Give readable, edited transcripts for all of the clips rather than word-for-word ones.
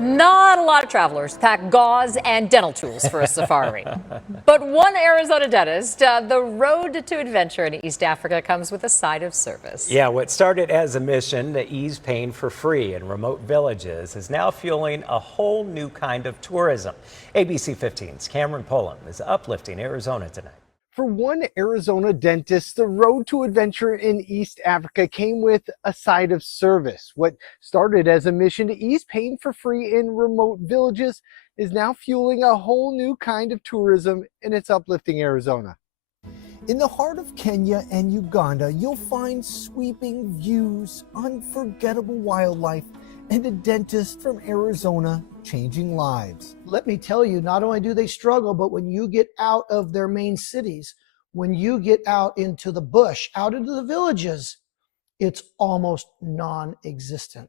Not a lot of travelers pack gauze and dental tools for a safari. But one Arizona dentist, the road to adventure in East Africa comes with a side of service. Yeah, what started as a mission to ease pain for free in remote villages is now fueling a whole new kind of tourism. ABC 15's Cameron Pullum is uplifting Arizona tonight. For one Arizona dentist, the road to adventure in East Africa came with a side of service. What started as a mission to ease pain for free in remote villages is now fueling a whole new kind of tourism, and it's uplifting Arizona. In the heart of Kenya and Uganda, you'll find sweeping views, unforgettable wildlife, and a dentist from Arizona changing lives. Let me tell you, not only do they struggle, but when you get out of their main cities, when you get out into the bush, out into the villages, it's almost non-existent.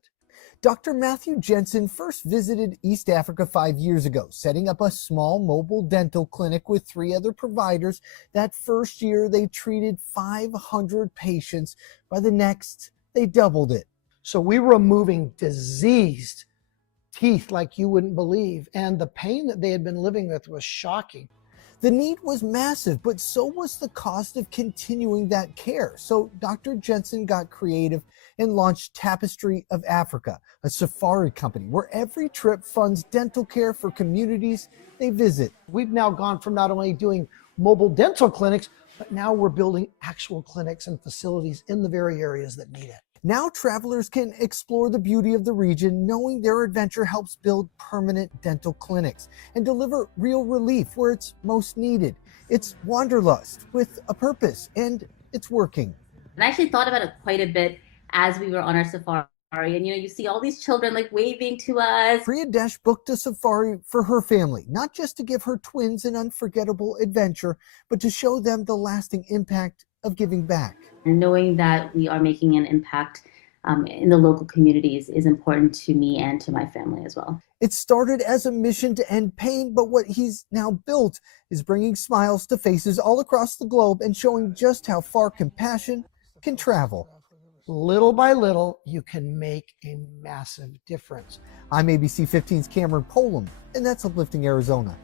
Dr. Mathew Jensen first visited East Africa 5 years ago, setting up a small mobile dental clinic with 3 other providers. That first year, they treated 500 patients. By the next, they doubled it. So we were removing diseased teeth like you wouldn't believe, and the pain that they had been living with was shocking. The need was massive, but so was the cost of continuing that care. So Dr. Jensen got creative and launched Tapestry of Africa, a safari company where every trip funds dental care for communities they visit. We've now gone from not only doing mobile dental clinics, but now we're building actual clinics and facilities in the very areas that need it. Now travelers can explore the beauty of the region, knowing their adventure helps build permanent dental clinics and deliver real relief where it's most needed. It's wanderlust with a purpose, and it's working. And I actually thought about it quite a bit as we were on our safari. And you see all these children like waving to us. Priya Desh booked a safari for her family, not just to give her twins an unforgettable adventure, but to show them the lasting impact of giving back. And knowing that we are making an impact in the local communities is important to me and to my family as well. It started as a mission to end pain, but what he's now built is bringing smiles to faces all across the globe and showing just how far compassion can travel. Little by little, you can make a massive difference. I'm ABC 15's Cameron Pullum, and that's Uplifting Arizona.